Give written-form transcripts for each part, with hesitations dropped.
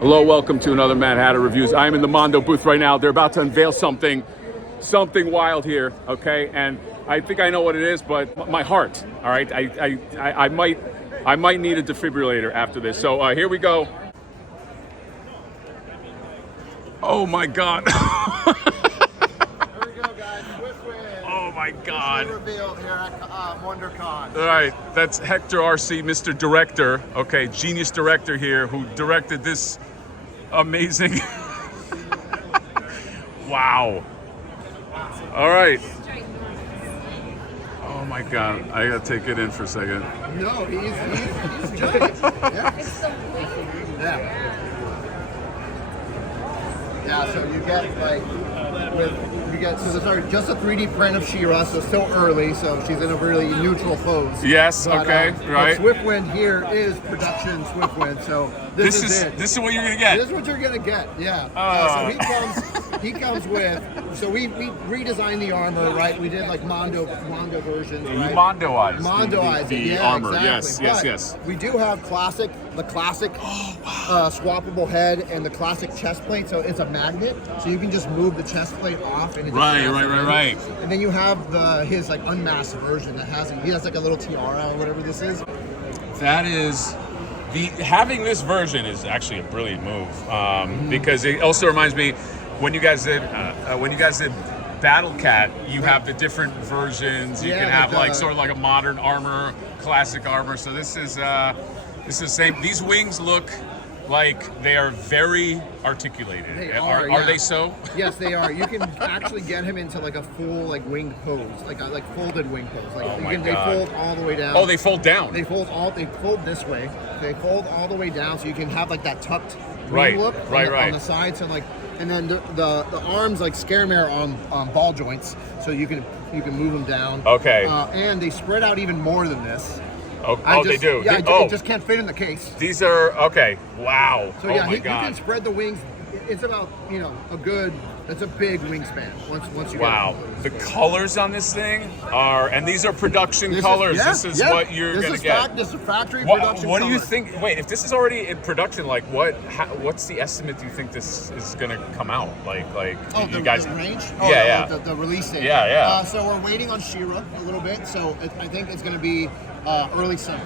Hello, welcome to another Mad Hatter Reviews. I am in the Mondo booth right now. They're about to unveil something wild here, okay? And I think I know what it is, but my heart, all right? I might need a defibrillator after this. So here we go. Oh my God. Here we go, guys. Oh my God. Revealed here at WonderCon. All right, that's Hector RC, Mr. Director, okay, genius director here, who directed this amazing. Wow. All right. Oh my God, I gotta take it in for a second. No, he's giant. Yeah. It's so big. Yeah. Yeah, so you get so this are just a 3D print of She-Ra, so still early, so she's in a really neutral pose. Yes, But, okay, right. Swiftwind here is production Swiftwind, so this is it. This is what you're gonna get. This is what you're gonna get, yeah. So he comes with. So we redesigned the armor, right? We did like Mondo versions, right? Mondoized the armor. Exactly. Yes. We do have the classic swappable head and the classic chest plate. So it's a magnet, so you can just move the chest plate off and it just Right. And then you have his like unmasked version that has like a little tiara or whatever this is. That is. Having this version is actually a brilliant move because it also reminds me when you guys did Battle Cat, you have the different versions. You can have like sort of like a modern armor, classic armor. So this is the same. These wings look like they are very articulated. They are they so? Yes, they are. You can actually get him into like a full like winged pose, like a folded wing pose. Like they fold all the way down. Oh, they fold down. They fold this way. They fold all the way down, so you can have like that tucked right look on the sides, so like, and then the arms like Scaremare on ball joints, so you can move them down. Okay. And they spread out even more than this. They do. Yeah, it just can't fit in the case. These are okay. Wow. So yeah, oh my you God. can spread the wings. It's about it's a big wingspan once you wow. get it. The colors on this thing and these are production colors. This is what you're gonna get. This is factory production. What do you think? Wait, if this is already in production, like what's the estimate? Do you think this is gonna come out? You guys? The range? The release date. Yeah. So we're waiting on She-Ra a little bit. So I think it's gonna be early summer.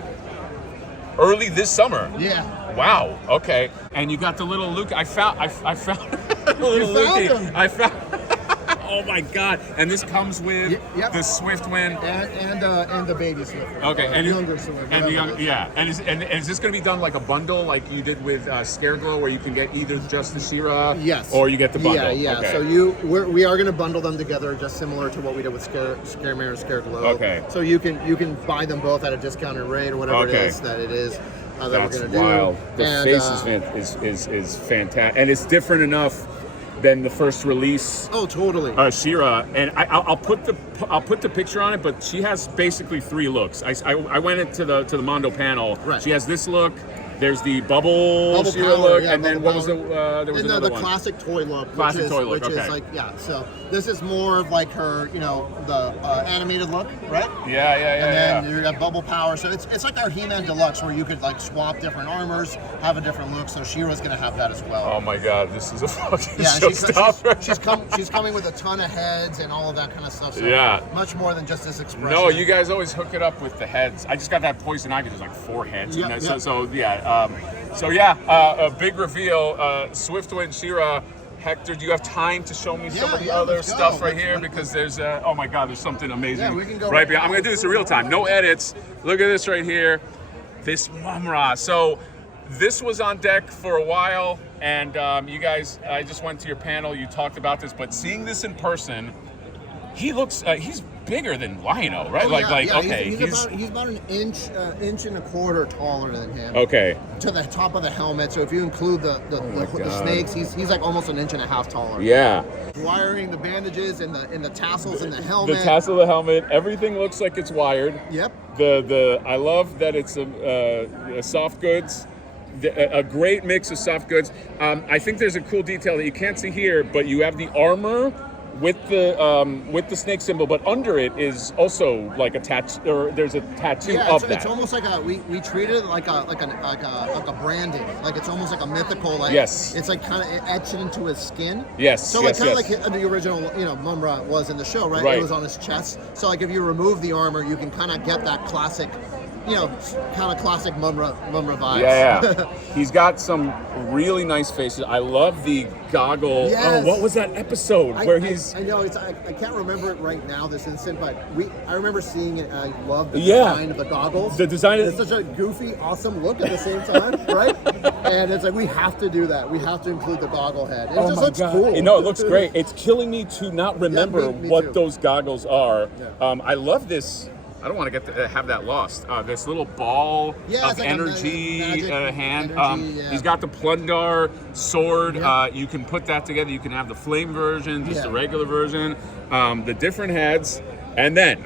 Early this summer. Yeah. Wow. Okay. And you got the little Luke. I found the little Lukey. I found. Oh my God! And this comes with the Swiftwind and the baby Swift. Okay, and younger Swift. And the young, yeah. And is this going to be done like a bundle, like you did with Scareglow, where you can get either just the She-Ra, yes, or you get the bundle? Yeah. Okay. So we are going to bundle them together, just similar to what we did with Scaremare and Scareglow. Okay. So you can buy them both at a discounted rate or whatever it is that we're going to do. Wild. The face is fantastic, and it's different enough than the first release. Oh, totally. She-Ra, and I'll put the picture on it, but she has basically 3 looks. I went into the Mondo panel. Right. She has this look. There's the bubble She-Ra look, and then what was there was another one. Classic toy look. Which is like So this is more of like her, the animated look, right? Yeah. And then you have bubble power. So it's like our He-Man Deluxe, where you could like swap different armors, have a different look. So She-Ra's gonna have that as well. Oh my God, this is a fucking she's coming with a ton of heads and all of that kind of stuff. So much more than just this expression. No, you guys always hook it up with the heads. I just got that Poison Ivy. There's like 4 heads. A big reveal. Swiftwind, She-Ra. Hector, do you have time to show me some of the other stuff right here? Because there's, oh my God, there's something amazing. Yeah, we can go right behind. I'm going to do this in real time. No edits. Look at this right here. This Mumm-Ra. So this was on deck for a while, and you guys, I just went to your panel. You talked about this, but seeing this in person, he looks, he's bigger than Lion-O, right? He's about an inch and a quarter taller than him. Okay. To the top of the helmet. So if you include the snakes, he's like almost an inch and a half taller. Yeah. Wiring the bandages and the tassels in the helmet. The tassel of the helmet. Everything looks like it's wired. Yep. I love that it's a soft goods. A great mix of soft goods. I think there's a cool detail that you can't see here, but you have the armor with the snake symbol, but under it is also like a tattoo, or there's a tattoo of that. It's almost like we treated it like a branding, like it's almost like a mythical, like yes, it's like kind of etched into his skin. Yes, so like kind of like the original, Mumm-Ra was in the show, right? It was on his chest. So like if you remove the armor, you can kind of get that classic, kind of classic Mumm-Ra vibes. Yeah. He's got some really nice faces. I love the goggle. Yes. Oh, what was that episode where he's? I know I can't remember it right now this instant, but I remember seeing it. And I love the design of the goggles. The design is such a goofy, awesome look at the same time, right? And it's like we have to do that. We have to include the goggle head. It just looks cool. It looks great. It's killing me to not remember what those goggles are. Yeah. I love this. I don't want to have that lost. This little ball of like energy hand. Energy, He's got the Plundar sword. You can put that together. You can have the flame version, just the regular version, the different heads, and then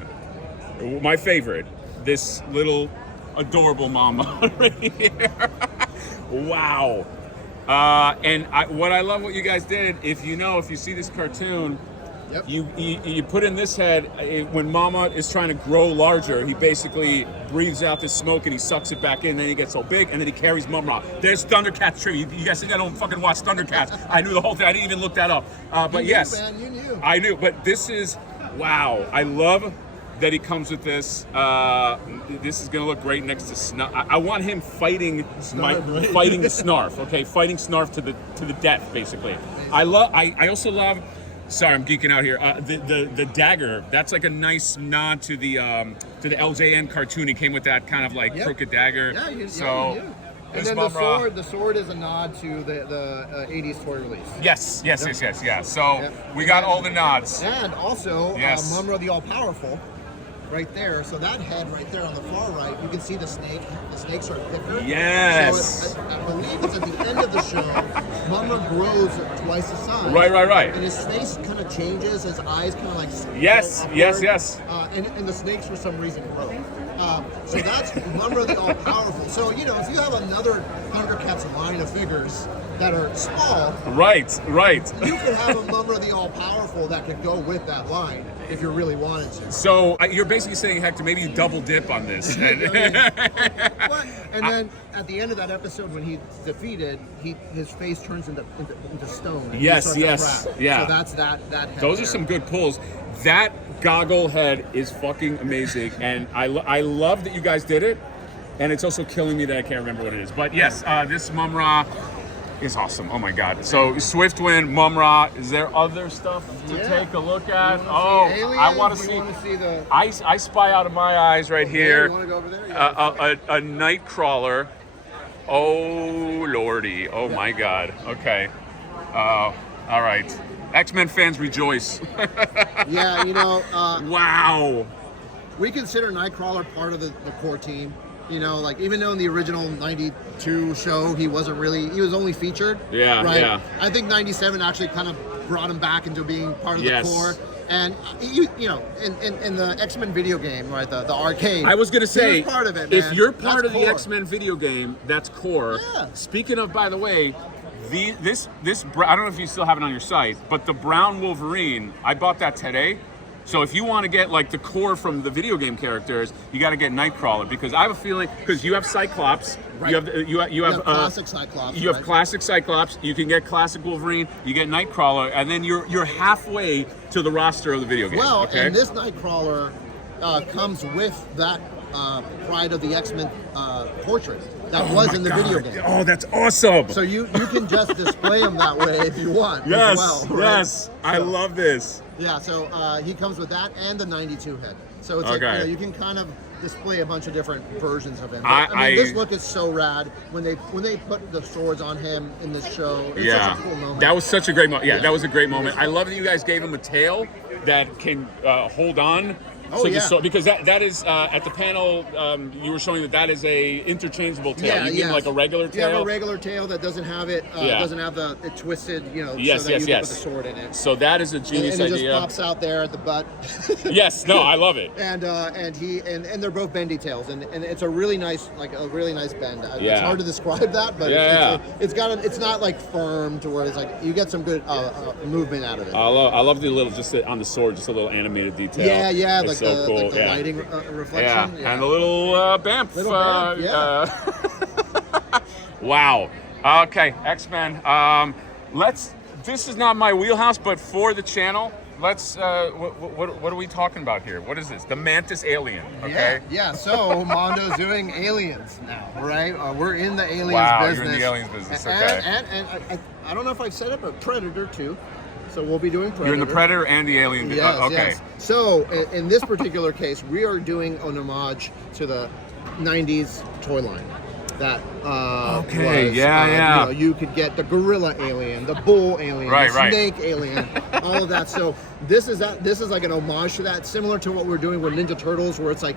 my favorite, this little adorable mama right here. Wow. And what I love what you guys did, if you see this cartoon, yep. You put in this head, when Mama is trying to grow larger, he basically breathes out this smoke and he sucks it back in, then he gets so big, and then he carries Mumm-Ra. There's ThunderCats trivia. You guys think I don't fucking watch ThunderCats? I knew the whole thing. I didn't even look that up. But yes, man, you knew. I knew. But this is, wow. I love that he comes with this. This is gonna look great next to Snarf. I want him fighting fighting the Snarf. Okay, fighting Snarf to the death, basically. I also love. Sorry, I'm geeking out here. The dagger, that's like a nice nod to the LJN cartoon. He came with that kind of like crooked dagger. Yeah, you so. knew. And then the sword is a nod to the 80s toy release. Yes. Yeah. So we got all the nods. And also, Mumm-Ra the All-Powerful. Right there, so that head right there on the far right, you can see the snake. The snakes are thicker. Yes. So I believe it's at the end of the show. Mumm-Ra grows twice the size. Right. And his face kind of changes. His eyes kind of like. Yes. And the snakes for some reason grow. So that's Mumm-Ra the All-Powerful. So if you have another ThunderCats line of figures that are small. Right. You could have a Mumm-Ra the All-Powerful that could go with that line if you really wanted to. So you're basically saying, Hector, maybe you double dip on this. And then at the end of that episode, when he's defeated, his face turns into stone. Yes. Yeah. So that's that head. Those are some good pulls. That goggle head is fucking amazing, and I love that you guys did it. And it's also killing me that I can't remember what it is. But yes, this Mumm-Ra is awesome. Oh my God. So Swiftwind, Mumm-Ra. Is there other stuff to take a look at? I want to see the. I spy out of my eyes right here. You want to go over there? A Nightcrawler. Oh lordy. Oh my God. Okay. All right. X-Men fans rejoice. Yeah. Wow. We consider Nightcrawler part of the core team. Even though in the original 92 show, he was only featured. Yeah, right? yeah. I think 97 actually kind of brought him back into being part of the core. And, in the X-Men video game, right, the arcade. I was going to say, he was part of it, man. If you're part of core. the X-Men video game, that's core. Yeah. Speaking of, by the way, this I don't know if you still have it on your site, but the brown Wolverine, I bought that today. So if you want to get like the core from the video game characters, you got to get Nightcrawler, because I have a feeling, because you have Cyclops, right. you have classic Cyclops. You have classic Cyclops. You can get classic Wolverine. You get Nightcrawler, and then you're halfway to the roster of the video game. Well, okay? And this Nightcrawler comes with that Pride of the X-Men portrait that was in the video game. Oh, that's awesome! So you can just display him that way if you want. Yes, as well, right? yes, I love this. Yeah, so he comes with that and the 92 head. So it's okay. like you can kind of display a bunch of different versions of him. I mean, this look is so rad when they put the swords on him in this show. It's such a cool moment. That was such a great moment. Yeah, that was a great moment. I love that you guys gave him a tail that can hold on Oh, so yeah. because that is at the panel you were showing that is a interchangeable tail. Yeah, you mean like a regular tail. You have a regular tail that doesn't have it. Doesn't have it twisted. You know. Yes, so that yes, you yes. can put the sword in it. So that is a genius and it idea. just pops out there at the butt. Yes. No, I love it. And they're both bendy tails, and it's a really nice bend. Yeah. It's hard to describe that, but it's not like firm to where it's like you get some good movement out of it. I love the little just on the sword, just a little animated detail. Yeah, it's like so cool. like the lighting reflection. Yeah, and the little bamf. Little bamf, Wow. Okay, X-Men. This is not my wheelhouse, but for the channel, let's. What are we talking about here? What is this? The Mantis alien. Okay. Yeah. So Mondo's doing aliens now, right? We're in the aliens business. You're in the aliens business. Okay. And I don't know if I've said it, but Predator too. So we'll be doing Predator. You're in the Predator and the Alien. Yes, okay. Yes. So in this particular case, we are doing an homage to the '90s toy line. That you could get the gorilla alien, the bull alien, the snake alien, all of that. So this is like an homage to that, similar to what we're doing with Ninja Turtles, where it's like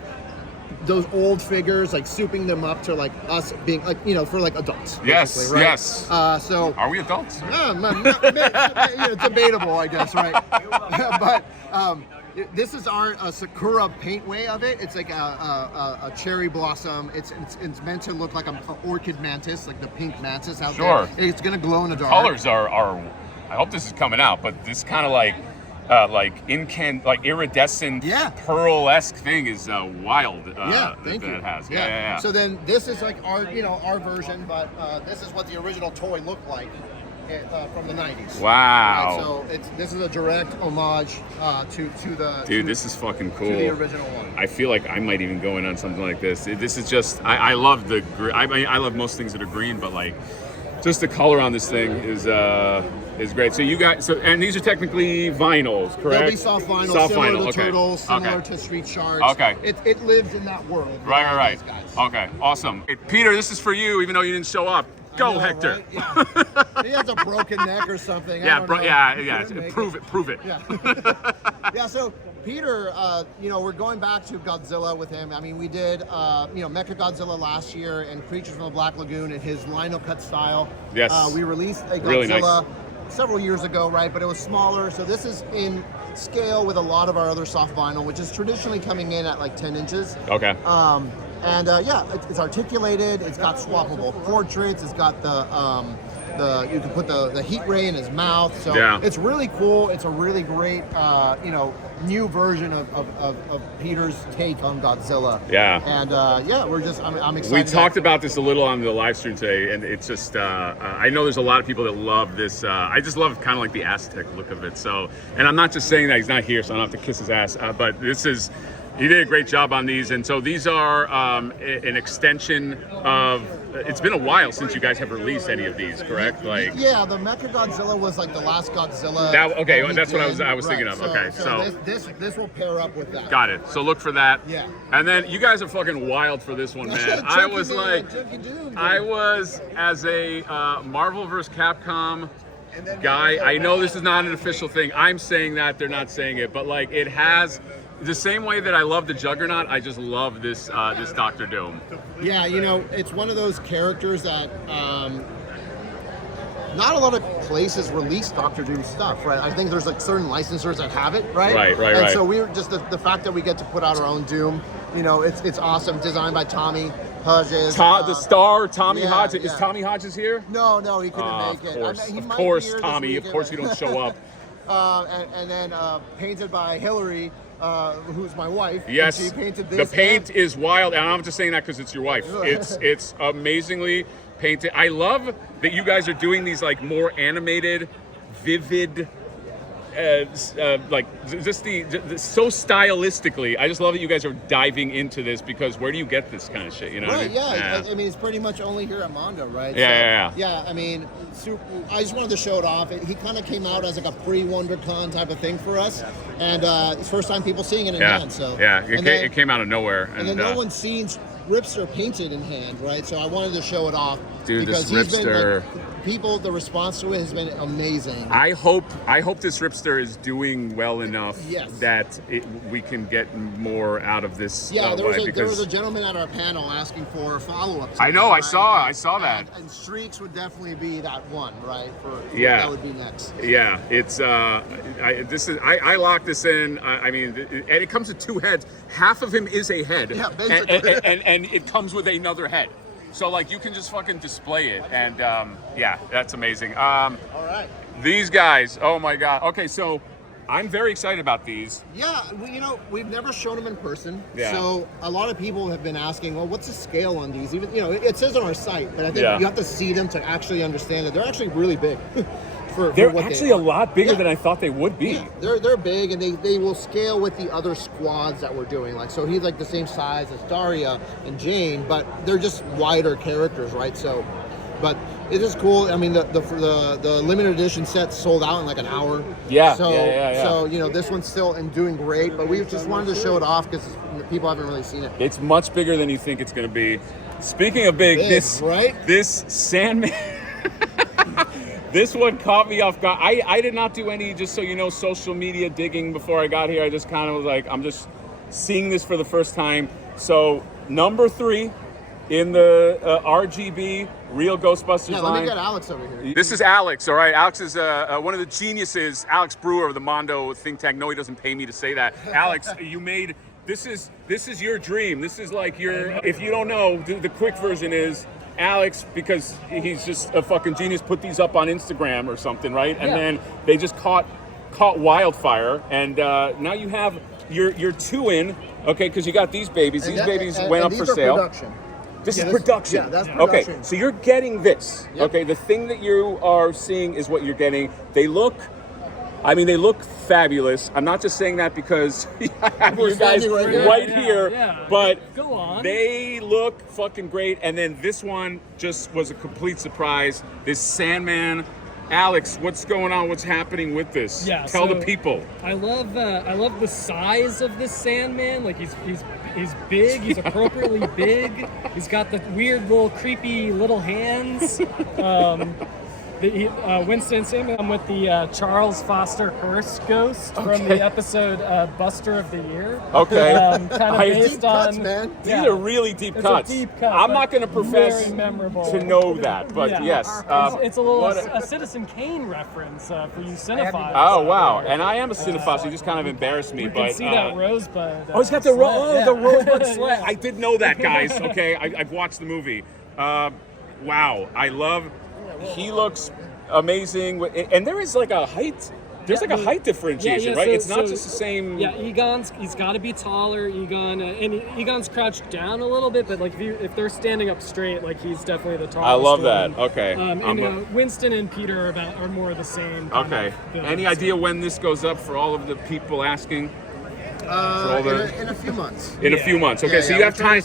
those old figures, like souping them up to like us being like for like adults. Yes, right? yes. So are we adults? It's debatable, I guess, right? But this is our Sakura paint way of it. It's like a cherry blossom. It's meant to look like an orchid mantis, like the pink mantis out there. It's gonna glow in the dark. Colors are. I hope this is coming out, but this kind of like iridescent pearl-esque thing is wild. Thank you. It has. Yeah. So then this is like our version, but this is what the original toy looked like from the 90s. Wow. Right, so this is a direct homage to the. Dude, this is fucking cool. To the original one. I feel like I might even go in on something like this. This is just. I love the. I love most things that are green, but like, just the color on this thing is great. So you got and these are technically vinyls, correct? They'll be soft vinyl, similar to Turtles, similar to Street Sharks. Okay. It lives in that world. Right. Okay, awesome. Hey, Peter, this is for you, even though you didn't show up. Go, Hector. Right? Yeah. He has a broken neck or something. Prove it. Yeah. So Peter, we're going back to Godzilla with him. I mean, we did, Mecha Godzilla last year and Creatures from the Black Lagoon in his lino cut style. Yes. We released a Godzilla really nice. Several years ago, right? But it was smaller. So this is in scale with a lot of our other soft vinyl, which is traditionally coming in at like 10 inches. Okay. It's articulated. It's got swappable portraits. It's got you can put the heat ray in his mouth. So it's really cool. It's a really great, new version of Peter's take on Godzilla. Yeah. And I'm excited. We talked about this a little on the live stream today, and it's just, I know there's a lot of people that love this. I just love kind of like the Aztec look of it. So, and I'm not just saying that he's not here, so I don't have to kiss his ass, but this is, he did a great job on these. And so these are an extension of, it's been a while since you guys have released any of these, correct? Like, yeah, the Mecha Godzilla was like the last Godzilla. That's what I was thinking of. So this will pair up with that. Got it. So look for that. Yeah. And then you guys are fucking wild for this one, man. I was as a Marvel vs. Capcom guy. I know this is not an official thing. I'm saying that, they're not saying it, but like it has. The same way that I love the Juggernaut, I just love this Doctor Doom. Yeah, it's one of those characters that not a lot of places release Doctor Doom stuff, right? I think there's like certain licensors that have it, right? Right. So we're just the fact that we get to put out our own Doom, it's awesome. Designed by Tommy Hodges. The star, Tommy Hodges. Is Tommy Hodges here? No, he couldn't make it. Of course, Tommy. Of course, you don't show up. And then painted by Hillary. Who's my wife? Yes, she painted this. The paint is wild, and I'm just saying that because it's your wife. It's amazingly painted. I love that you guys are doing these like more animated, vivid, like just so stylistically. I just love that you guys are diving into this because where do you get this kind of shit? You know? Right. What I mean? Yeah. I mean, it's pretty much only here at Mondo, right? Yeah. I mean, I just wanted to show it off. He kind of came out as like a pre-WonderCon type of thing for us, and it's first time people seeing it in hand. So it came out of nowhere, and then no one's seen Ripster painted in hand, right? So I wanted to show it off. Dude, because this Ripster. people, the response to it has been amazing. I hope this Ripster is doing well enough that we can get more out of this. Yeah, there was a gentleman at our panel asking for follow-ups. I know, right? I saw that. And Streaks would definitely be that one, right? Yeah, that would be next. Yeah, it's I locked this in. I mean, and it comes with 2 heads. Half of him is a head. Yeah, basically. And it comes with another head. So, like, you can just fucking display it. And, yeah, that's amazing. All right. These guys, oh, my God. Okay, so I'm very excited about these. Yeah, we've never shown them in person. Yeah. So a lot of people have been asking, well, what's the scale on these? Even, it says on our site, but I think you have to see them to actually understand that they're actually really big. They're actually a lot bigger than I thought they would be. Yeah, they're big, and they will scale with the other squads that we're doing. Like, so he's like the same size as Daria and Jane, but they're just wider characters, right? So, but it is cool. I mean, the limited edition set sold out in like an hour. Yeah. So, yeah. So this one's still doing great, but we just wanted to show it off because people haven't really seen it. It's much bigger than you think it's going to be. Speaking of big, this Sandman. This one caught me off guard. I did not do any, just so you know, social media digging before I got here. I just kind of was like, I'm just seeing this for the first time. So, number 3 in the RGB Real Ghostbusters line. Let me get Alex over here. This is Alex, all right? Alex is one of the geniuses, Alex Brewer of the Mondo think tank. No, he doesn't pay me to say that. Alex, you made, this is your dream. This is like your, if you don't know, the quick version is, Alex, because he's just a fucking genius, put these up on Instagram or something, right? And then they just caught wildfire, and now you have your 2 in, okay? Because you got these babies. These babies went up for sale. Production. This is production. Yeah, that's production. Okay, so you're getting this. Yep. Okay, the thing that you are seeing is what you're getting. They look fabulous. I'm not just saying that because I have you guys right here, but go on. They look fucking great. And then this one just was a complete surprise. This Sandman. Alex, what's going on? What's happening with this? Yeah, Tell the people. I love the size of this Sandman. Like he's big. He's appropriately big. He's got the weird little creepy little hands. Winston Sandman. I'm with the Charles Foster Hearst ghost from the episode Buster of the Year. Okay. Kind of based deep cuts, on. man. These are really deep cuts. A deep cut, I'm not going to profess very memorable. to know that, but yes. It's a little a Citizen Kane reference for you cinephiles. Oh wow! And I am a cinephile, so you just kind of embarrassed me. You can see that rosebud. Oh, he's got the rosebud sled. I did know that, guys. Okay, I've watched the movie. Wow, I love. He looks amazing, and there is like a height. There's like a height differentiation, right? It's not just the same. Yeah, he's got to be taller. And Egon's crouched down a little bit, but like if they're standing up straight, like he's definitely the tallest. I love one. that. Okay. Winston and Peter are more the same. Okay. Any idea when this goes up for all of the people asking? In a few months. In a few months. Okay, so you have time.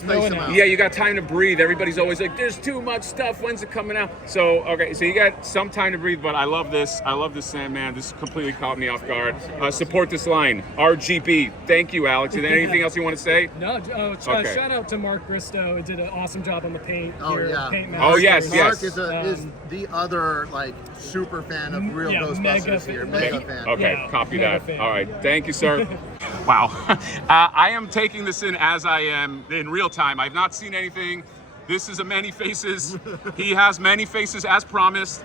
Yeah, you got time to breathe. Everybody's always like, "There's too much stuff. When's it coming out?" So okay, so you got some time to breathe. But I love this. I love this Sandman. This completely caught me off guard. Support this line, RGB. Thank you, Alex. Is there anything else you want to say? No. Shout out to Mark Bristow. He did an awesome job on the paint. Paint master. Oh yes. Mark is the other like super fan of Real Ghostbusters here. Mega fan. Okay, copy that. Fan. All right, thank you, sir. Wow. I am taking this in as I am in real time. I've not seen anything. This is a many faces. He has many faces as promised.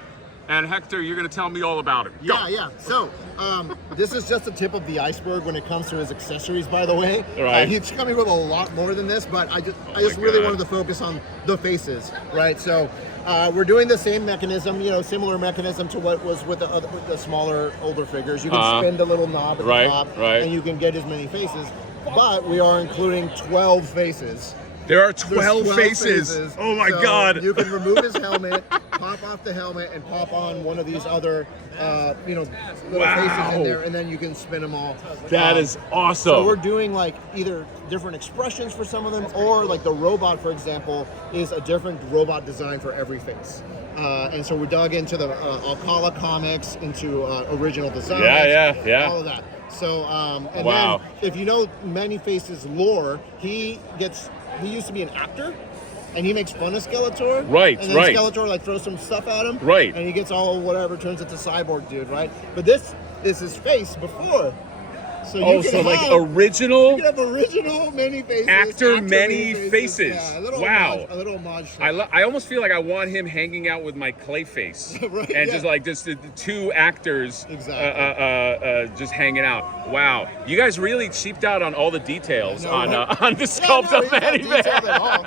And Hector, you're going to tell me all about it. Go. Yeah. So, this is just the tip of the iceberg when it comes to his accessories, by the way. Right. He's coming with a lot more than this, but I just really wanted to focus on the faces, right? So, we're doing the same mechanism, similar mechanism to what was with the smaller, older figures. You can spin the little knob at the top, and you can get as many faces. But we are including 12 faces. There are 12 faces. Oh my God. You can remove his helmet, pop off the helmet, and pop on one of these other, little faces in there, and then you can spin them all. That is awesome. So we're doing like either different expressions for some of them, or like the robot, for example, is a different robot design for every face. And so we dug into the Alcala comics, into original designs. Yeah. All of that. So, then if you know Many Faces lore, he used to be an actor, and he makes fun of Skeletor. Right, and then right. Skeletor like throws some stuff at him. Right. And he gets all whatever, turns into Cyborg dude, right? But this is his face before. So you can like have, original. You can have original many faces. Actor many faces. Yeah, a little wow. Homage, a little homage. I almost feel like I want him hanging out with my clay face. Right, and yeah. just the two actors Exactly. just hanging out. Wow. You guys really cheaped out on all the details No, on the yeah, sculpt of Manny detailed at all.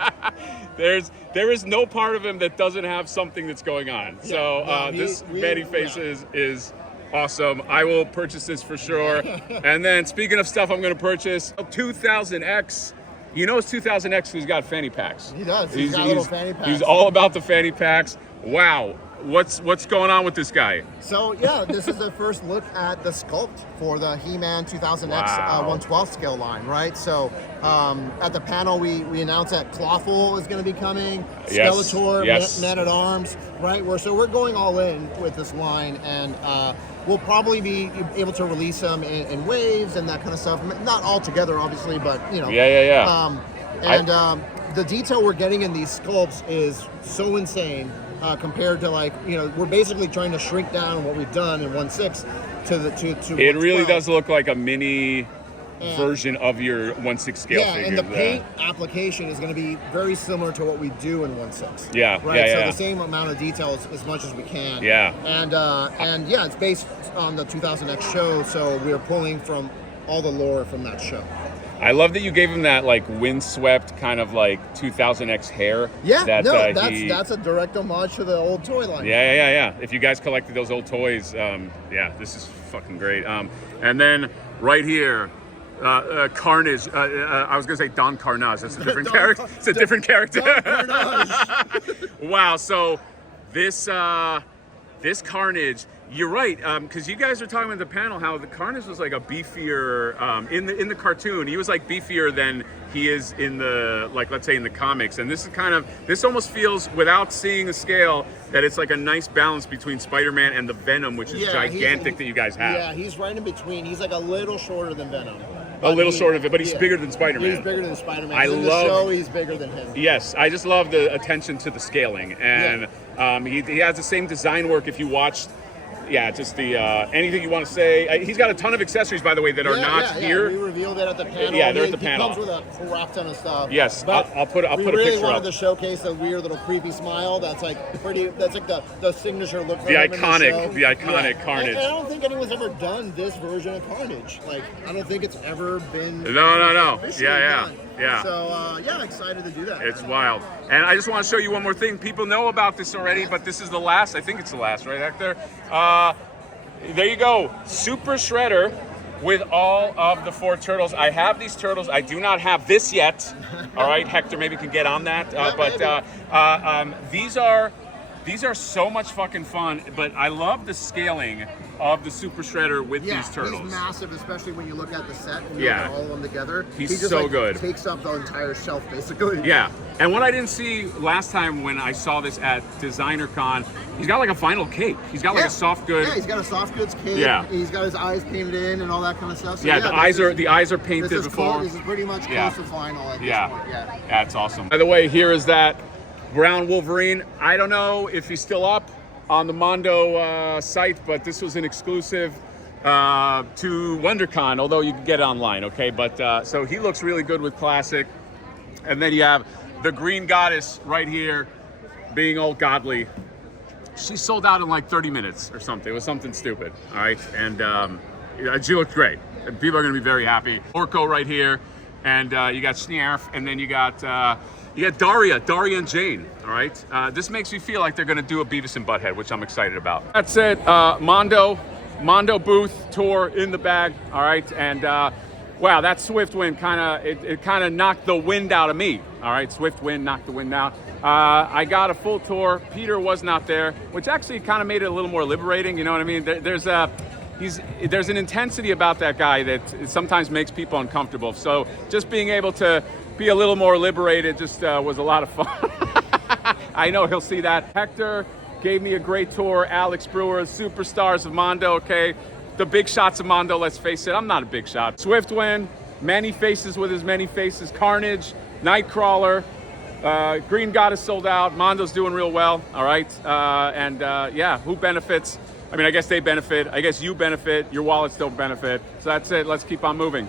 There is no part of him that doesn't have something that's going on. Yeah, So no, this Manny face is awesome. I will purchase this for sure. And then speaking of stuff I'm going to purchase, 2000X. You know it's 2000X because he's got fanny packs. He does. He's got little fanny packs. He's all about the fanny packs. Wow. What's going on with this guy? So yeah, this is the first look at the sculpt for the He-Man 2000X Wow. 1/12 scale line, right? So at the panel we announced that Clawful is going to be coming, Yes, Skeletor, yes. Man at Arms, right? We're going all in with this line, and we'll probably be able to release them in waves and that kind of stuff. Not all together, obviously, but you know. Yeah. The detail we're getting in these sculpts is so insane. Compared to we're basically trying to shrink down what we've done in 1/6 to It really 1/12. does look like a mini version of your 1/6 scale Yeah, figure. and the paint application is going to be very similar to what we do in 1/6. Yeah, right. yeah, So yeah. the same amount of details as much as we can. Yeah. And yeah, it's based on the 2000X show, so we're pulling from all the lore from that show. I love that you gave him that like windswept kind of like 2000X hair. Yeah, that, that's a direct homage to the old toy line. Yeah. If you guys collected those old toys, yeah, this is fucking great. And then right here, Carnage. I was gonna say Don Carnage. That's a different character. It's a different character. Don Carnage. Wow. So this Carnage. You're right, because you guys are talking about the panel how the Carnage was like a beefier in the cartoon. He was like beefier than he is in the let's say in the comics. And this almost feels, without seeing the scale, that it's like a nice balance between Spider-Man and the Venom, which is gigantic that you guys have. Yeah, he's right in between. He's like a little shorter than Venom. A little short of it, but he's bigger than Spider-Man. He's bigger than Spider-Man. I in the love- show, he's bigger than him. Yes, I just love the attention to the scaling, and he has the same design work. If you watched, just the anything you want to say. He's got a ton of accessories, by the way, that are not here. We revealed it at the panel. Yeah, they're at the panel. He comes with a crap ton of stuff. Yes, But I'll put a we picture really wanted up. to showcase the weird little creepy smile. That's like pretty. That's like the signature look. For The him in iconic- show. the iconic Carnage. And I don't think anyone's ever done this version of Carnage. Like I don't think it's ever been. No. officially Yeah. done. So excited to do that. It's wild. And I just want to show you one more thing. People know about this already, but this is the last. I think it's the last, right, Hector? There you go. Super Shredder with all of the 4 turtles. I have these turtles. I do not have this yet. All right, Hector maybe can get on that. These are so much fucking fun, but I love the scaling of the Super Shredder with these turtles. He's massive, especially when you look at the set and you Yeah. look at all of them together. He's he just, so good. Takes up the entire shelf, basically. Yeah, and what I didn't see last time when I saw this at Designer Con, he's got like a vinyl cape. He's got like a soft good. Yeah, he's got a soft goods cape. Yeah. He's got his eyes painted in and all that kind of stuff. So Yeah, the eyes are painted this is before. This is pretty much Yeah. close to vinyl at Yeah. this point. Yeah. That's awesome. By the way, here is that brown Wolverine. I don't know if he's still up on the Mondo site, but this was an exclusive to WonderCon, although you can get it online, okay? But so he looks really good with classic. And then you have the Green Goddess right here being all godly. She sold out in like 30 minutes or something. It was something stupid, all right? And she looked great. And people are gonna be very happy. Orko right here. And you got Snarf, and then you got Daria and Jane, all right? This makes me feel like they're gonna do a Beavis and Butthead, which I'm excited about. That's it, Mondo booth tour in the bag, all right? And wow, that swift wind it kind of knocked the wind out of me, all right? Swift wind knocked the wind out. I got a full tour. Peter was not there, which actually kind of made it a little more liberating, you know what I mean? There's an intensity about that guy that sometimes makes people uncomfortable. So just being able to be a little more liberated just was a lot of fun. I know he'll see that. Hector gave me a great tour. Alex Brewer, superstars of Mondo, okay? The big shots of Mondo, let's face it, I'm not a big shot. Swiftwind, many faces with his many faces. Carnage, Nightcrawler, Green Goddess sold out. Mondo's doing real well. All right. Yeah, who benefits? I mean, I guess they benefit. I guess you benefit. Your wallet still benefit. So that's it. Let's keep on moving.